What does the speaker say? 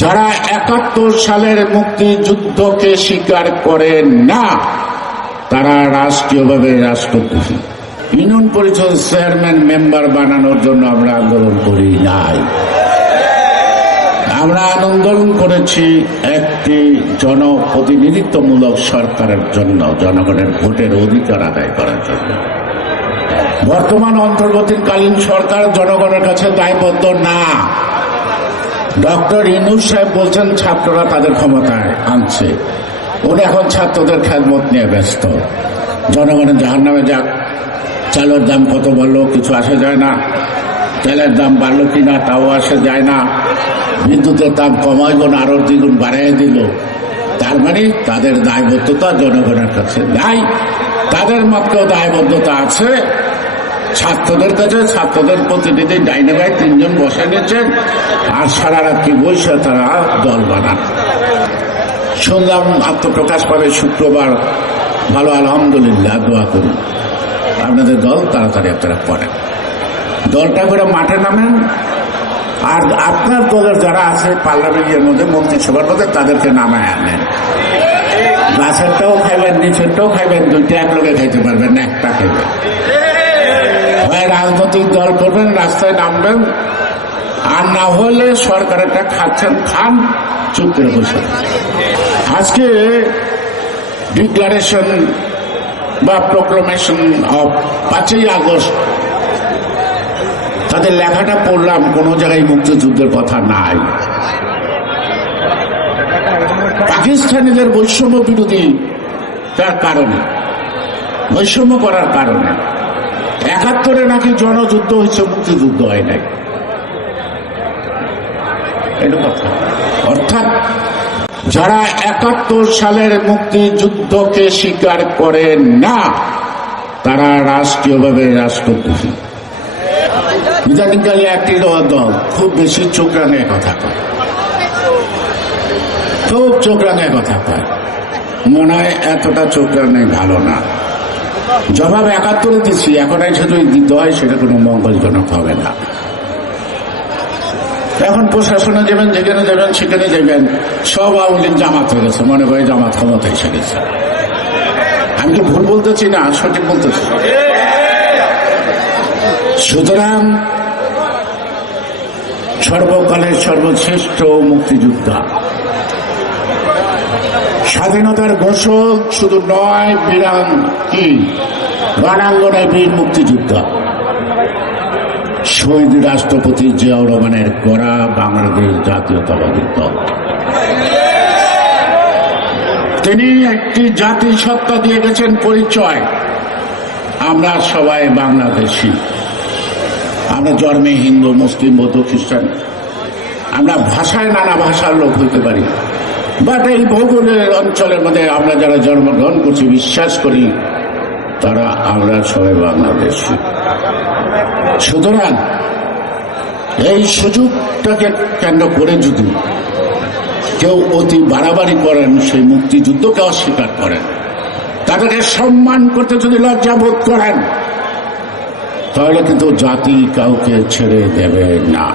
যারা একাত্তর সালের মুক্তিযুদ্ধকে স্বীকার করে না, তারা রাষ্ট্রীয়ভাবে রাষ্ট্রদ্রোহী ইউনিয়ন পরিষদ চেয়ারম্যান মেম্বার বানানোর জন্য আমরা আন্দোলন করি নাই। আমরা আন্দোলন করেছি একটি জনপ্রতিনিধিত্বমূলক সরকারের জন্য, জনগণের ভোটের অধিকার আদায় করার জন্য। বর্তমান অন্তর্বর্তীকালীন সরকার জনগণের কাছে দায়বদ্ধ না। ডক্টর ইনুস সাহেব বলছেন, ছাত্ররা তাদের ক্ষমতায় আনছে। উনি এখন ছাত্রদের খেদমত নিয়ে ব্যস্ত। জনগণের জাহার নামে যাক। চালের দাম কত বাড়লো, কিছু আসে যায় না। তেলের দাম বাড়লো কিনা তাও আসে যায় না। বিদ্যুতের দাম কমায় গুণ আরও দ্বিগুণ বাড়াই দিল। তার মানে তাদের দায়বদ্ধতা জনগণের কাছে নাই। তাদের মাত্র দায়বদ্ধতা আছে। ছাত্রদের কাছে, ছাত্রদের প্রতিনিধি ডাইনে ভাই তিনজন বসে নিয়েছেন আর সারা রাত্রি বৈশা তারা দল বানান শুনলাম আত্মপ্রকাশ পাবে শুক্রবার। ভালো, আলহামদুলিল্লাহ, দোয়া করুন। আপনাদের দল তাড়াতাড়ি আপনারা করেন দলটা করে মাঠে নামেন। আর আপনার দলের যারা আছে, পার্লামেন্টের মধ্যে, মন্ত্রিসভার মধ্যে, তাদেরকে নামায় আনেন। গাছেরটাও খাইবেন, নিচেরটাও খাইবেন, দুইটা এক লোকে খাইতে পারবেন, একটা খাইবেন। রাজনৈতিক দল করবেন রাস্তায় নামবেন। আর না হলে সরকারেরটা খাচ্ছেন খান চুপ করে বসে। আজকে ডিক্লারেশন বা প্রোক্লামেশন অফ পাঁচই আগস্ট, তাদের লেখাটা পড়লাম, কোনো জায়গায় মুক্তিযুদ্ধের কথা নাই। পাকিস্তানিদের বৈষম্য বিরোধী তার কারণে, বৈষম্য করার কারণে। একাত্তরে নাকি জনযুদ্ধ হয়েছে, মুক্তিযুদ্ধ হয় নাই। অর্থাৎ যারা একাত্তর সালের মুক্তিযুদ্ধকে স্বীকার করে না, তারা রাষ্ট্রীয়ভাবে রাষ্ট্রদ্রোহী ইদানিংকালে একটি দল, খুব বেশি চোখ রাঙায় কথা কয়। খুব চোখ রাঙায় কথা কয়। মনে হয় এতটা চোখ রাঙায় ভালো না। জবাব একাত্তরে দিচ্ছি এখন যদি দিতে হয় সেটা কোনো মঙ্গলজনক হবে না। এখন প্রশাসনে যাবেন, যেখানে যাবেন, সেখানে যাবেন। সব আওয়ামী লীগ জামাত হয়ে গেছে, মনে করে জামাত ক্ষমতা এসে গেছে। আমি কি ভুল বলতেছি না? সঠিক বলতেছি। সুতরাং সর্বকালের সর্বশ্রেষ্ঠ মুক্তিযোদ্ধা স্বাধীনতার ঘোষক শুধু নয় বীরাং কি? রণাঙ্গনে বীর মুক্তিযোদ্ধা। শহীদ রাষ্ট্রপতি জিয়াউর রহমানের গড়া বাংলাদেশ জাতীয়তাবাদী দল। তিনি একটি জাতি সত্তা দিয়ে গেছেন পরিচয়। আমরা সবাই বাংলাদেশি। আমরা জন্মে হিন্দু, মুসলিম, বৌদ্ধ, খ্রিস্টান। আমরা ভাষায় নানা ভাষার লোক হইতে পারি। বাট এই ভৌগোলের অঞ্চলের মধ্যে আমরা যারা জন্মগ্রহণ করছি, বিশ্বাস করি, তারা আমরা সবাই বাংলাদেশি। সুতরাং এই সুযোগটাকে কেন্দ্র করে যদি কেউ অতি বাড়াবাড়ি করেন, সেই মুক্তিযুদ্ধকে অস্বীকার করেন, তাদেরকে সম্মান করতে যদি লজ্জাবোধ করেন, তাহলে কিন্তু জাতি কাউকে ছেড়ে দেবে না।